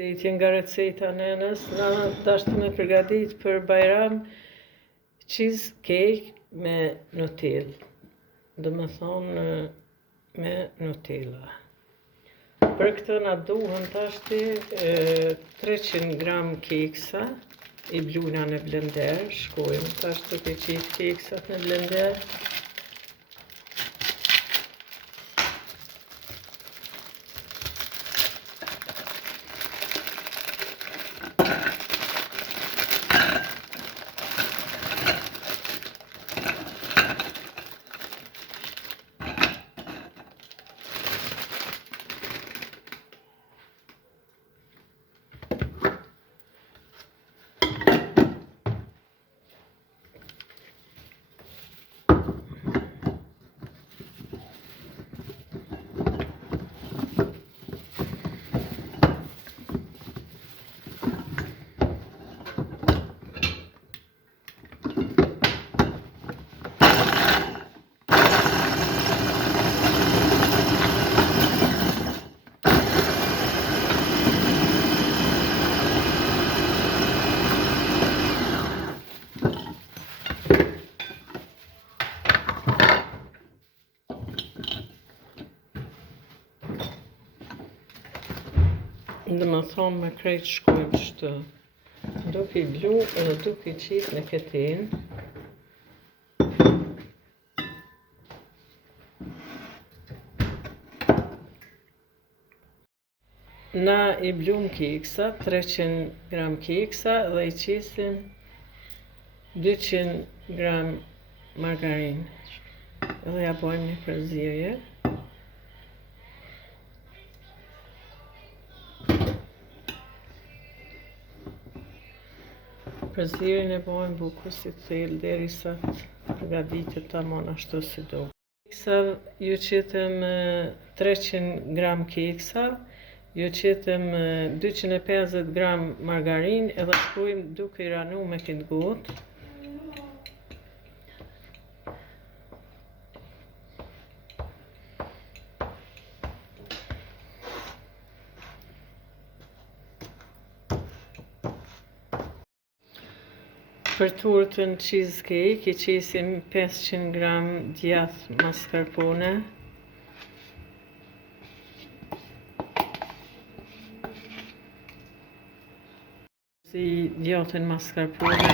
Përshëndetje nga receta nenës, na dashtë me përgatit për Bajram cheesecake me Nutellë. Do me thonë me Nutella. Për këtë na duhen tashti 300 gram keksa, i bluna në blender, shkojmë tashti të qitë keksat në blender. Dhe më thonë me krejt shkojmë shtë. Duke i blu edhe duke i qitë në këtin. Na i blum keksa, 300 gram keksa dhe i qisim 200 gram margarin. Edhe ja bojmë një përzirje. Përzirjen e bojmë bukur si thellë derisa përgatitet tamam ashtu si do. Keksa ju qitëm 300 gram keksa, ju qitëm 250 gram margarin edhe shkruajmë duke i ranu me këtë gotë. Për turtën cheesecake i qisim 500 gram djath mascarpone. Si djathin mascarpone me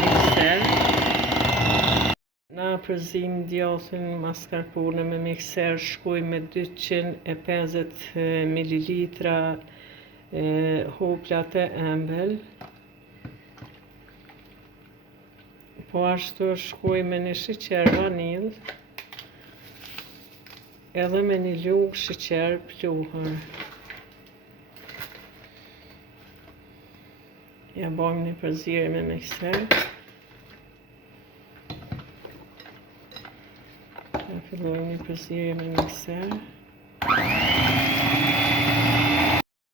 mikser. Na përzim djathin mascarpone me mikser, shkuj me 250 ml hoplat e embël. Po ashtu shkuj me një sheqer vanil edhe me një lugë sheqer pluhur. Ja bojmë një përzirje me mikser. Ja fillojmë një përzirje me mikser.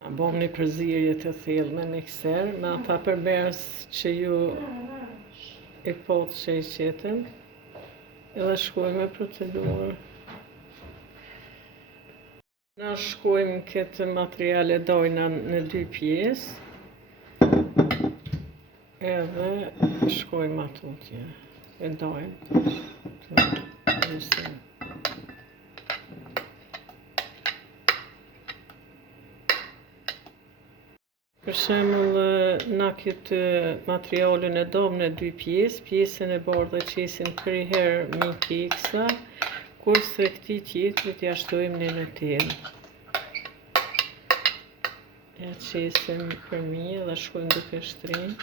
Ja bojmë një përzirje të thellë me mikser, me ata përbërës që ju i potë që i qitëm, edhe shkojmë me procedurë. Na shkojmë këtë materiale dojna në 2 pjesë, edhe shkojmë atutje, e dojmë të Për shembull, na këtë materialin e dom në 2 pjesë, pjesën e bardhë qesim krejherë me keksa, kurse këtij tjetrit ja shtojmë në Nutellë. Ja qesim përmi dhe shkojmë duke shtrirë.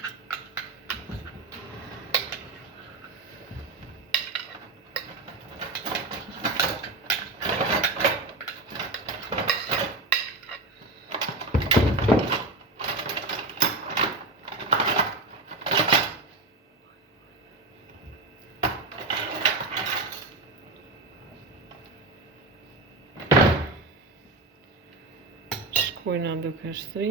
Shkojna duke shtri.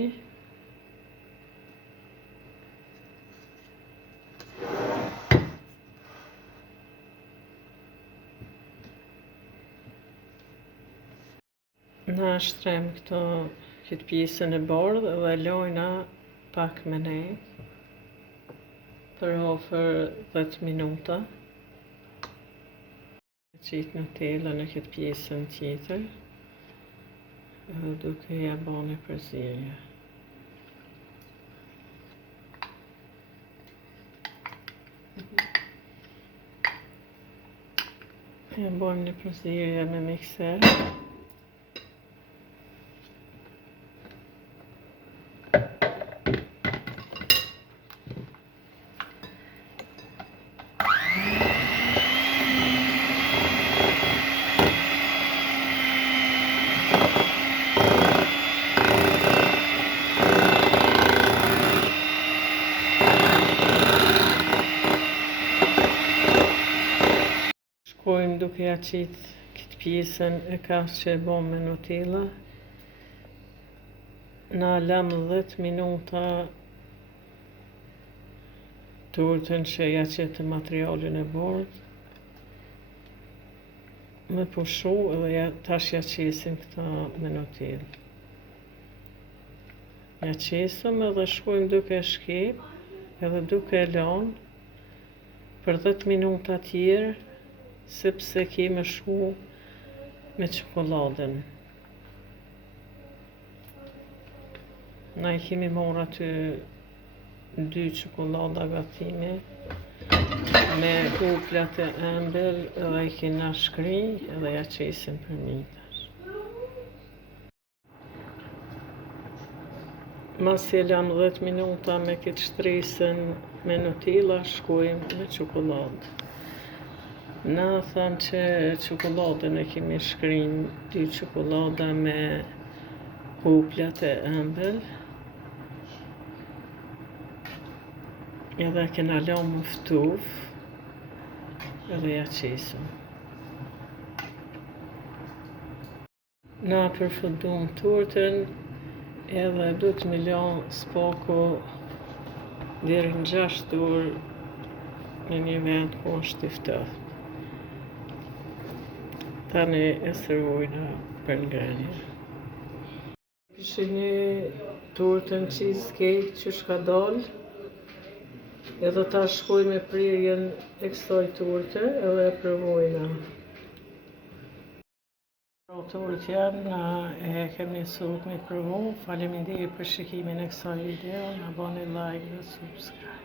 Na shtrem këto këtë pjesën e bardhë dhe lojna pak me ne për ofër 10 minuta. Qitë Nutella në këtë pjesën tjetër edhe duke ja bane përzierje. Ja bojmë një përzierje me mikser. Shkojmë duke ja qitë këtë pjesën e kafshë që e bom me Nutella. Na lam 10 minuta turtën që ja qitë materialin e bordh. Me pushu edhe tash ja qesim këta me Nutella. Ja qesëm edhe shkojmë duke shkep edhe duke lanë për 10 minuta tjerë, sepse kemi shku me çokoladën. Na I kemi marrë aty 2 çokolada gatimi me kuplat e ëmbël edhe I kena shkri edhe ja qesim për mitash. Masi e lam 10 minuta me këtë shtresën me Nutella, shkojmë me çokoladë. Na thanë që çokoladën e kemi shkrin 2 çokolada me kuplat e ëmbël. Edhe kena lanë më ftuf edhe ja qesëm. Na përfundum turtën edhe du të me lanë spaku deri në 6 orë në një vend ku është I ftoftë. Tani e servojna për ngrënie. Kishë një turtën cheesecake që shka dalë, edhe ta shkoj me prirjen e kësaj turte edhe e provojna. Turët janë, e kemi sot me provu. Faleminderit për shikimin e kësaj video, na bani like dhe subscribe.